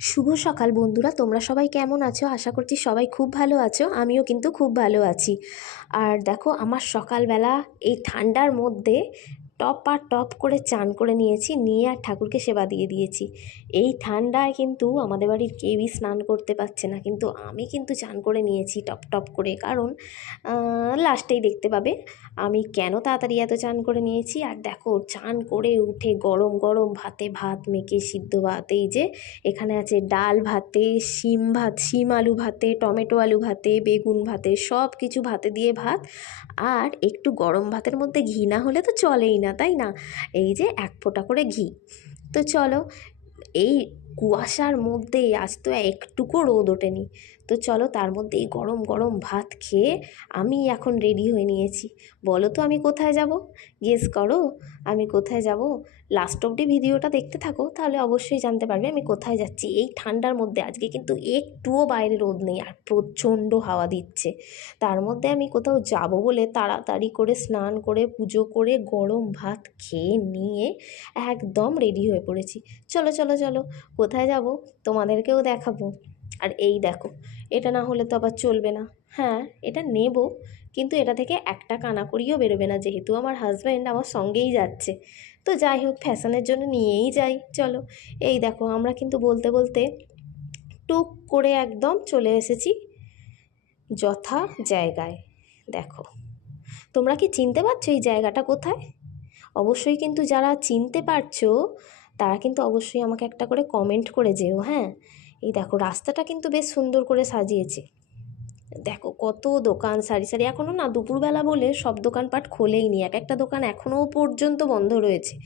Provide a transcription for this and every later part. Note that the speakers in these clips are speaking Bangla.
শুভ সকাল বন্ধুরা, তোমরা সবাই কেমন আছো? আশা করছি সবাই খুব ভালো আছো, আমিও কিন্তু খুব ভালো আছি। আর দেখো, আমার সকালবেলা এই ঠান্ডার মধ্যে টপ আর টপ করে চান করে নিয়েছি, নিয়ে আর ঠাকুরকে সেবা দিয়ে দিয়েছি। এই ঠান্ডায় কিন্তু আমাদের বাড়ির কেউই স্নান করতে পারছে না, কিন্তু আমি কিন্তু চান করে নিয়েছি টপ টপ করে। কারণ লাস্টেই দেখতে পাবে, আমি কেন তাড়াতাড়ি এত চান করে নিয়েছি? আর দেখো, চান করে উঠে গরম গরম ভাতে ভাত, মেখে সিদ্ধ ভাত, এই যে এখানে আছে ডাল ভাতে, শিম ভাত, শিম আলু ভাতে, টমেটো আলু ভাতে, বেগুন ভাতে সব কিছু ভাতে দিয়ে ভাত। আর একটু গরম ভাতের মধ্যে ঘি না হলে তো চলেই না। তাই না? এই যে এক ফোঁটা করে ঘি। তো চলো এই কুয়াশার মধ্যে আজ তো একটুকু রোদ ওঠেনি। তো চলো তার মধ্যে এই গরম গরম ভাত খেয়ে আমি এখন রেডি হয়ে নিয়েছি। বলো তো আমি কোথায় যাব? গেস করো, আমি কোথায় যাব? লাস্ট অবধি ভিডিওটা দেখতে থাকো, তাহলে অবশ্যই জানতে পারবে আমি কোথায় যাচ্ছি। এই ঠান্ডার মধ্যে আজকে কিন্তু একটুও বাইরে রোদ নেই আর প্রচণ্ড হাওয়া দিচ্ছে। তার মধ্যে আমি কোথাও যাব বলে তাড়াতাড়ি করে স্নান করে, পুজো করে, গরম ভাত খেয়ে নিয়ে একদম রেডি হয়ে পড়েছি। চলো চলো চলো কোথায় যাব? তোমাদেরকেও দেখাবো। আর এই দেখো, এটা না হলে তো আবার চলবে না। হ্যাঁ এটা নেব, কিন্তু এটা থেকে একটা কানাকড়িও বেরোবে না, যেহেতু আমার হাজব্যান্ড আমার সঙ্গেই যাচ্ছে। তো যাই হোক ফ্যাশনের জন্য নিয়েই যাই, চলো। এই দেখো, আমরা কিন্তু বলতে বলতে টুক করে একদম চলে এসেছি যথা জায়গায়। দেখো, তোমরা কি চিনতে পারছ এই জায়গাটা কোথায়? অবশ্যই কিন্তু যারা চিনতে পারছ তারা কিন্তু অবশ্যই আমাকে একটা করে কমেন্ট করে যেও হ্যাঁ? এই দেখো, রাস্তাটা কিন্তু বেশ সুন্দর করে সাজিয়েছে। দেখো, কত দোকান, সারি সারি। এখনও না দুপুরবেলা বলে সব দোকানপাট খোলেই নি। এক একটা দোকান এখনও পর্যন্ত বন্ধ রয়েছে।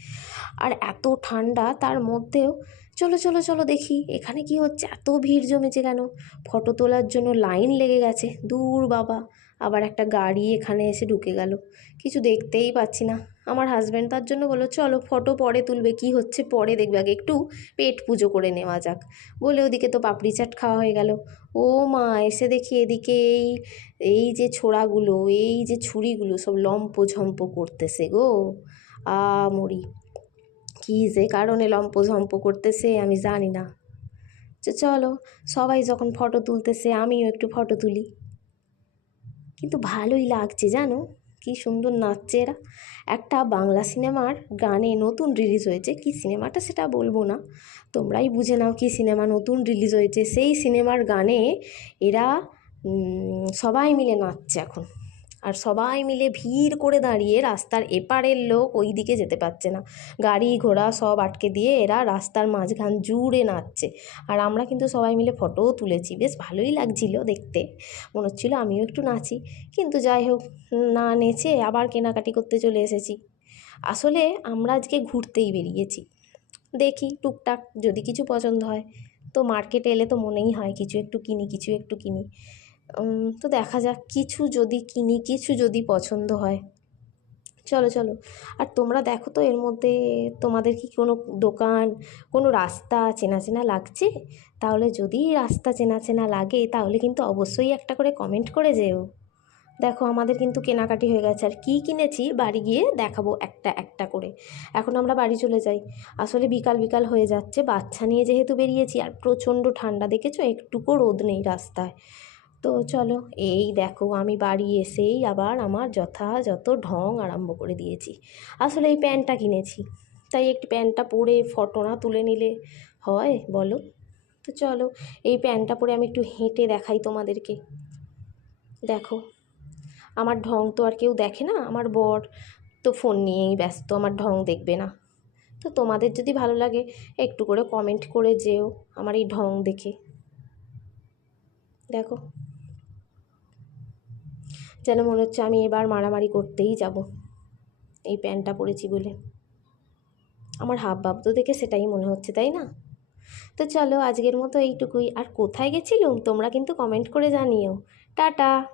আর এত ঠান্ডা, তার মধ্যেও চলো চলো চলো দেখি, এখানে কি হচ্ছে? এত ভিড় জমেছে কেন? ফটো তোলার জন্য লাইন লেগে গেছে। দূর বাবা, আবার একটা গাড়ি এখানে এসে ঢুকে গেল। কিছু দেখতেই পাচ্ছি না। আমার হাজব্যান্ড তার জন্য বলল চলো ফটো পরে তুলবে, কি হচ্ছে পরে দেখবে, আগে একটু পেট পুজো করে নেওয়া যাক। বলে ওদিকে তো পাপড়ি চাট খাওয়া হয়ে গেল। ও মা, এসে দেখি এদিকে এই এই যে ছোড়াগুলো, এই যে ছুরিগুলো সব লম্প ঝম্প করতেছে গো। আ মরি, কী যে কারণে লম্প ঝম্প করতেছে আমি জানি না। চলো, সবাই যখন ফটো তুলতেছে আমিও একটু ফটো তুলি। কিন্তু ভালোই লাগছে জানো? কি সুন্দর নাচছে এরা। একটা বাংলা সিনেমার গানে নতুন রিলিজ হয়েছে। কি সিনেমাটা সেটা বলব না। তোমরাই বুঝে নাও কি সিনেমা নতুন রিলিজ হয়েছে। সেই সিনেমার গানে এরা সবাই মিলে নাচছে এখন। আর সবাই মিলে ভিড় করে দাঁড়িয়ে রাস্তার এপারের লোক ওই দিকে যেতে পারছে না। গাড়ি ঘোড়া সব আটকে দিয়ে এরা রাস্তার মাঝখান জুড়ে নাচছে। আর আমরা কিন্তু সবাই মিলে ফটোও তুলেছি। বেশ ভালোই লাগছিল দেখতে। মনে হচ্ছিল আমিও একটু নাচি। কিন্তু যাই হোক, না নেচে আবার কেনাকাটি করতে চলে এসেছি। আসলে আমরা আজকে ঘুরতেই বেরিয়েছি। দেখি টুকটাক যদি কিছু পছন্দ হয়। তো মার্কেটে এলে তো মনেই হয় কিছু একটু কিনি, কিছু একটু কিনি। তো দেখা যাক কিছু যদি কিনি, কিছু যদি পছন্দ হয়। চলো চলো। আর তোমরা দেখো তো, এর মধ্যে তোমাদের কি কোনো দোকান, কোনো রাস্তা চেনা চেনা লাগছে? তাহলে যদি রাস্তা চেনা চেনা লাগে, তাহলে কিন্তু অবশ্যই একটা করে কমেন্ট করে যেও। দেখো, আমাদের কিন্তু কেনাকাটি হয়ে গেছে। আর কী কিনেছি? বাড়ি গিয়ে দেখাবো একটা একটা করে। এখন আমরা বাড়ি চলে যাই। আসলে বিকাল বিকাল হয়ে যাচ্ছে। বাচ্চা নিয়ে যেহেতু বেরিয়েছি, আর প্রচণ্ড ঠান্ডা, দেখেছ? একটুকু রোদ নেই রাস্তায়। তো চলো, এই দেখো আমি বাড়ি এসেই আবার আমার যথাযথ ঢং আরম্ভ করে দিয়েছি। আসলে এই প্যান্টটা কিনেছি। তাই একটু প্যান্টটা পরে ফটো না তুলে নিলে হয়, বলো? তো চলো, এই প্যান্টটা পরে আমি একটু হেঁটে দেখাই তোমাদেরকে। দেখো, আমার ঢং তো আর কেউ দেখে না, আমার বর তো ফোন নিয়েই ব্যস্ত, আমার ঢং দেখবে না। তো তোমাদের যদি ভালো লাগে, একটু করে কমেন্ট করে যেও আমার এই ঢং দেখে। দেখো। যেন মনে হচ্ছে আমি এবার মারামারি করতেই যাব। এই প্যান্টটা পরেছি বলে। আমার হাব ভাব তো দেখে সেটাই মনে হচ্ছে, তাই না? তো চলো, আজকের মতো এইটুকুই। আর কোথায় গেছিলুম? তোমরা কিন্তু কমেন্ট করে জানিও। টাটা!